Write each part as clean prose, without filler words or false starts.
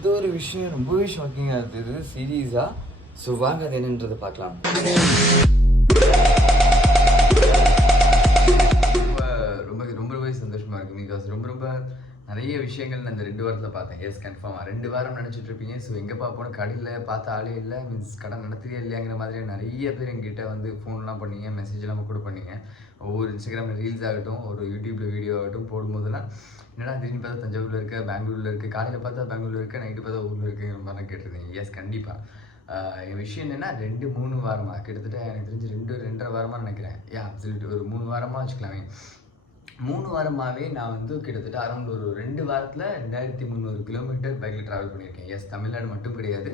இது ஒரு விஷயம் ரொம்பவே ஷாக்கிங்காக இருந்தது சீரியஸாக. ஸோ வாங்க அது என்னன்றதை பார்க்கலாம். ரொம்பவே சந்தோஷமாக இருக்குது. பிகாஸ் ரொம்ப நிறைய விஷயங்கள் நான் இந்த 2 வாரத்தில் பார்த்தேன். எஸ் கன்ஃபார்மாக 2 வாரம் நினச்சிட்டு இருப்பீங்க. ஸோ எங்கே பார்ப்போம், கடையில் பார்த்த ஆளே இல்லை, மீன்ஸ் கடை நடத்துறியா இல்லையாங்கிற மாதிரி நிறைய பேர் எங்கிட்ட வந்து ஃபோன்லாம் பண்ணீங்க, மெசேஜ்லாம் கூட பண்ணீங்க. ஒவ்வொரு இன்ஸ்டாகிராமில் ரீல்ஸ் ஆகட்டும், ஒரு யூடியூப்பில் வீடியோ ஆகட்டும் போடும்போதெல்லாம் என்னடா திடீர்னு பார்த்தா தஞ்சாவூரில் இருக்க, பெங்களூரில் இருக்குது, காலையில் பார்த்தா பெங்களூரில் இருக்க, நைட்டு பார்த்தா ஊரில் இருக்குங்கிற மாதிரிலாம் கேட்டிருந்தீங்க. எஸ் கண்டிப்பாக. என் விஷயம் என்னென்னா 2-3 வாரமாக, கிட்டத்தட்ட எனக்கு தெரிஞ்சு 2-2.5 வாரமாக நினைக்கிறேன். அப்சல்யூட் ஒரு 3 வாரமாக வச்சுக்கலாமே. 3 வாரமாகவே நான் வந்து கிட்டத்தட்ட அரௌண்ட் ஒரு 2 வாரத்தில் 2300 கிலோமீட்டர் பைக்கில் ட்ராவல் பண்ணியிருக்கேன். எஸ் தமிழ்நாடு மட்டும் கிடையாது,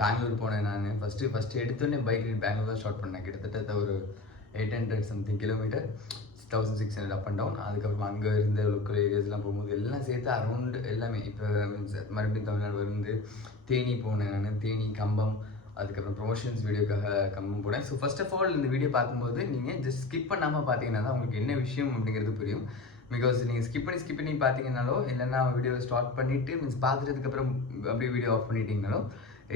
பெங்களூர் போனேன். நான் ஃபஸ்ட்டு எடுத்தோடனே பைக் ரைட் பெங்களூர் தான் ஸ்டார்ட் பண்ணேன். கிட்டத்தட்ட ஒரு 800 something kilometre, 1600 up and down. அதுக்கப்புறம் அங்கே இருந்த லோக்கல் ஏரியாஸ்லாம் போகும்போது எல்லாம் சேர்த்து அரௌண்ட் எல்லாமே. இப்போ மீன்ஸ் மறுபடியும் தமிழ்நாடு வந்து தேனி போனேன் நான், தேனி, கம்பம், அதுக்கப்புறம் ப்ரொமோஷன்ஸ் வீடியோக்காக கம்பம் போனேன். ஸோ ஃபர்ஸ்ட் ஆஃப் ஆல் இந்த வீடியோ பார்க்கும்போது நீங்கள் ஜஸ்ட் ஸ்கிப் பண்ணாமல் பார்த்தீங்கன்னா தான் உங்களுக்கு என்ன விஷயம் அப்படிங்கிறது புரியும். பிகாஸ் நீங்கள் ஸ்கிப் பண்ணி பார்த்தீங்கன்னாலோ, இல்லைன்னா வீடியோ ஸ்டார்ட் பண்ணிவிட்டு மீன்ஸ் பார்த்துட்டதுக்கப்புறம் அப்படியே வீடியோ ஆஃப் பண்ணிட்டீங்கனாலோ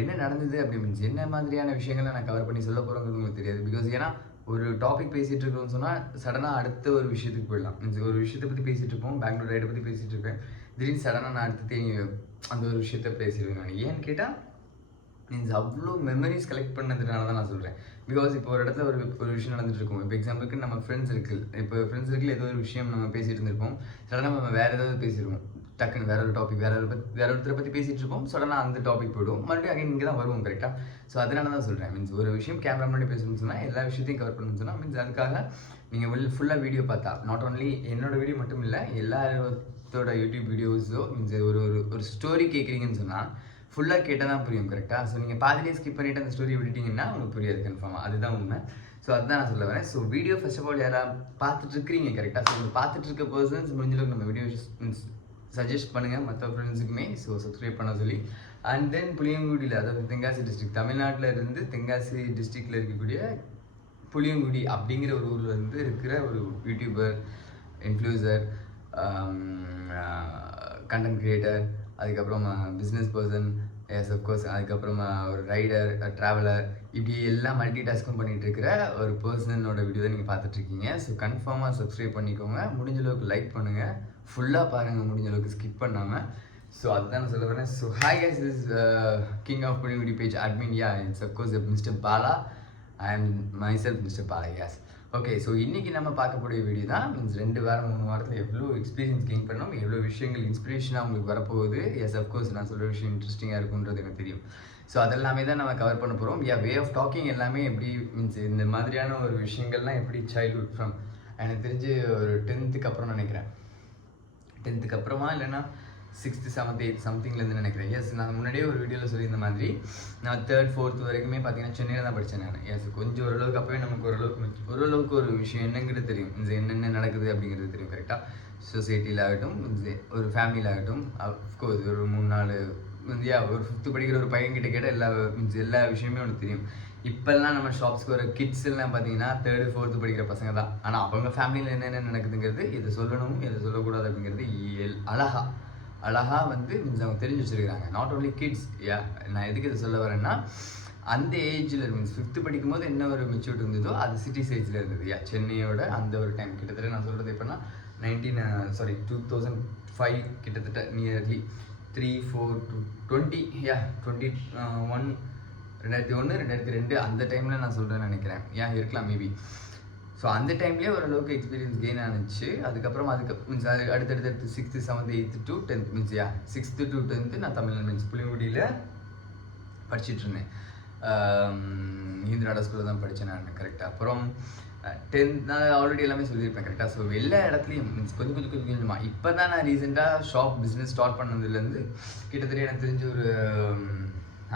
என்ன நடந்தது அப்படி மீன்ஸ் என்ன மாதிரியான விஷயங்களை நான் கவர் பண்ணி சொல்ல போகிறோங்கிறது உங்களுக்கு தெரியாது. பிகாஸ் ஏன்னா ஒரு டாபிக் பேசிகிட்டு இருக்கோம்னு சொன்னால் சடனாக அடுத்த ஒரு விஷயத்துக்கு போயிடலாம். மீன்ஸ் ஒரு விஷயத்தை பற்றி பேசிகிட்டு இருப்போம், பெங்களூர் ரைடை பற்றி பேசிகிட்டு இருப்பேன், திடீர்னு சடனாக நான் அடுத்து அந்த ஒரு விஷயத்த பேசிடுவேன். நான் ஏன்னு கேட்டால் மீன்ஸ் அவ்வளோ மெமரிஸ் கலெக்ட் பண்ணதுனால தான் நான் சொல்கிறேன். பிகாஸ் இப்போ ஒரு இடத்துல ஒரு விஷயம் நடந்துட்டு இருக்கும். இப்போ எக்ஸாம்பிளுக்கு நம்ம ஃப்ரெண்ட்ஸ் இருக்குது, ஏதோ ஒரு விஷயம் நம்ம பேசிகிட்டு இருந்திருப்போம், சடனாக நம்ம வேறு ஏதாவது பேசிடுவோம், டக்குன்னு வேற ஒரு டாபிக், வேற ஒருத்தரை பற்றி பேசிகிட்டு இருப்போம், சடனாக அந்த டாபிக் போய்டும், மறுபடியும் அகைன் இங்கே தான் வருவோம். கரெக்டாக? ஸோ அதனால தான் சொல்கிறேன். மீன்ஸ் ஒரு விஷயம் கேமரா முன்னாடி பேசணும்னு சொன்னால் எல்லா விஷயத்தையும் கவர் பண்ணணும்னு சொன்னால் மீன்ஸ் அதுக்காக நீங்கள் ஃபுல்லாக வீடியோ பார்த்தா, நாட் ஓன்லி என்னோட வீடியோ மட்டும் இல்லை, எல்லாத்தோட யூடியூப் வீடியோஸோ மீன்ஸ் ஒரு ஸ்டோரி கேட்குறீங்கன்னு சொன்னால் ஃபுல்லாக கேட்டால் தான் புரியும். கரெக்டாக? ஸோ நீங்கள் பாதிலே ஸ்கிப் பண்ணிவிட்டு அந்த ஸ்டோரி விட்டுட்டிங்கன்னா உங்களுக்கு புரியாது கன்ஃபார்மாக. அதுதான் உண்மை. ஸோ அதுதான் நான் சொல்ல வரேன். So video first of all யாராவது பார்த்துட்ருக்கிறீங்க, கரெக்டாக? ஸோ பார்த்துட்டு இருக்க பர்சன்ஸ் முடிஞ்சளவுக்கு நம்ம வீடியோ சஜஸ்ட் பண்ணுங்கள் மற்ற ஃப்ரெண்ட்ஸுக்குமே. ஸோ சப்ஸ்கிரைப் பண்ண சொல்லி. அண்ட் தென் புளியங்குடியில், அதாவது தென்காசி டிஸ்ட்ரிக்ட், தமிழ்நாட்டில் இருந்து தென்காசி டிஸ்ட்ரிக்டில் இருக்கக்கூடிய புளியங்குடி அப்படிங்கிற ஒரு ஊரில் இருந்து இருக்கிற ஒரு யூடியூபர், இன்ஃப்ளூயன்சர், கண்டென்ட் கிரியேட்டர், அதுக்கப்புறம் பிஸ்னஸ் பர்சன், எஸ் அஃப்கோர்ஸ், அதுக்கப்புறமா ஒரு ரைடர், ட்ராவலர், இப்படி எல்லாம் மல்டி டாஸ்க்கும் பண்ணிகிட்டு இருக்கிற ஒரு பர்சனோட வீடியோ தான் நீங்கள் பார்த்துட்ருக்கீங்க. ஸோ கன்ஃபார்மாக சப்ஸ்கிரைப் பண்ணிக்கோங்க, முடிஞ்ச அளவுக்கு லைக் பண்ணுங்கள், ஃபுல்லாக பாருங்கள், முடிஞ்ச அளவுக்கு ஸ்கிப் பண்ணாமல். ஸோ அதுதான் நான் சொல்ல வரேன். So hi guys, this king of Puliyangudi page admin. It's of course mister Bala. I am myself mister Bala. Yes okay. So இன்றைக்கி நம்ம பார்க்கக்கூடிய வீடியோ தான் மீன்ஸ் 2 வாரம் 3 வாரத்தில் எவ்வளோ எக்ஸ்பீரியன்ஸ் கெயின் பண்ணோம், எவ்வளோ விஷயங்கள் இன்ஸ்பிரேஷனாக உங்களுக்கு வரப்போகுது. எஸ் அஃப்கோர்ஸ் நான் சொல்கிற விஷயம் இன்ட்ரெஸ்டிங்காக இருக்குன்றது எனக்கு தெரியும். ஸோ அதெல்லாமே தான் நம்ம கவர் பண்ண போகிறோம். வே ஆஃப் டாக்கிங் எல்லாமே எப்படி மீன்ஸ் இந்த மாதிரியான ஒரு விஷயங்கள்லாம் எப்படி சைல்ட்ஹுட் ஃப்ரம் எனக்கு தெரிஞ்சு ஒரு 10th அப்புறம் நினைக்கிறேன், 10th அப்புறமா இல்லைன்னா 6th 7th 8th சம்திங்லேருந்து நினைக்கிறேன். எஸ் நான் முன்னாடியே ஒரு வீடியோவில் சொல்லியிருந்த மாதிரி நான் 3rd 4th வரைக்குமே பார்த்தீங்கன்னா சென்னையில் தான் படித்தேன் நான். எஸ் கொஞ்சம் ஓரளவுக்கு அப்போவே நமக்கு ஓரளவுக்கு ஒரு விஷயம் என்னங்கிறது தெரியும், மீன்ஸ் என்னென்ன நடக்குது அப்படிங்கிறது தெரியும். கரெக்டாக? சொசைட்டியில் ஆகட்டும், மீன்ஸ் ஒரு ஃபேமிலியில் ஆகட்டும், அஃப்கோர்ஸ் ஒரு 3-4 ஒரு 5th படிக்கிற ஒரு பையன்கிட்ட கேட்டால் மீன்ஸ் எல்லா விஷயமே ஒன்று தெரியும். இப்போல்லாம் நம்ம ஷாப்ஸ்க்கு வர கிட்ஸ் எல்லாம் பார்த்தீங்கன்னா 3rd 4th படிக்கிற பசங்க தான். ஆனால் அவங்க ஃபேமிலியில் என்னென்ன நடக்குதுங்கிறது, எதை சொல்லணும் எதை சொல்லக்கூடாது அப்படிங்கிறது அழகாக வந்து மீன்ஸ் அவங்க தெரிஞ்சு வச்சுருக்கிறாங்க. Not only kids. நான் எதுக்கு இதை சொல்ல வரேன்னா, அந்த ஏஜில் மீன்ஸ் 5th படிக்கும்போது என்ன ஒரு மெச்சூரிட்டி இருந்ததோ அது சிட்டி சைஸில் இருந்தது. சென்னையோட அந்த ஒரு டைம் கிட்டத்தட்ட நான் சொல்கிறது எப்போனா 2005 கிட்டத்தட்ட நியர்லி 3, 4 to 20 21 2002 அந்த டைமில் நான் சொல்கிறேன்னு நினைக்கிறேன். இருக்கலாம் மேபி. ஸோ அந்த டைம்லேயே ஓரளவுக்கு எக்ஸ்பீரியன்ஸ் கெயின் ஆனிச்சு. அதுக்கப்புறம் மீன்ஸ் அடுத்தடுத்து 6th 7th 8th to 10th means 6th to 10th நான் தமிழ்நாடு மீன்ஸ் புளியங்குடியில் படிச்சுட்டு இருந்தேன். ஹிந்துநாடா ஸ்கூலில் தான் படித்தேன் நான். கரெக்டாக? அப்புறம் 10th நான் ஆல்ரெடி எல்லாமே சொல்லியிருப்பேன். கரெக்டாக? ஸோ எல்லா இடத்துலையும் மீன்ஸ் கொஞ்சமாக இப்போ தான் நான் ரீசெண்டாக ஷாப் பிஸ்னஸ் ஸ்டார்ட் பண்ணதுலேருந்து கிட்டத்தட்ட எனக்கு தெரிஞ்சு ஒரு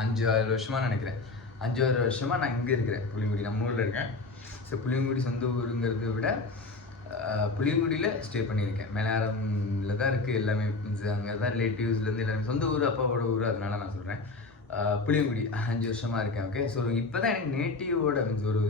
5-6 வருஷமாக நினைக்கிறேன். 5-6 வருஷமாக நான் இங்கே இருக்கிறேன், புளியங்குடி நம்ம ஊரில் இருக்கேன். ஸோ புளியங்குடி சொந்த ஊருங்கிறத விட புளியங்குடியில் ஸ்டே பண்ணியிருக்கேன். மேலாரமில் தான் இருக்குது எல்லாமே, மீன்ஸ் அங்கே தான் ரிலேட்டிவ்ஸ்லேருந்து எல்லாமே சொந்த ஊர், அப்பாவோட ஊர், அதனால நான் சொல்கிறேன். புளியங்குடி 5 வருஷமாக இருக்கேன். ஓகே. ஸோ இப்போ தான் எனக்கு நேட்டிவோட மீன்ஸ் ஒரு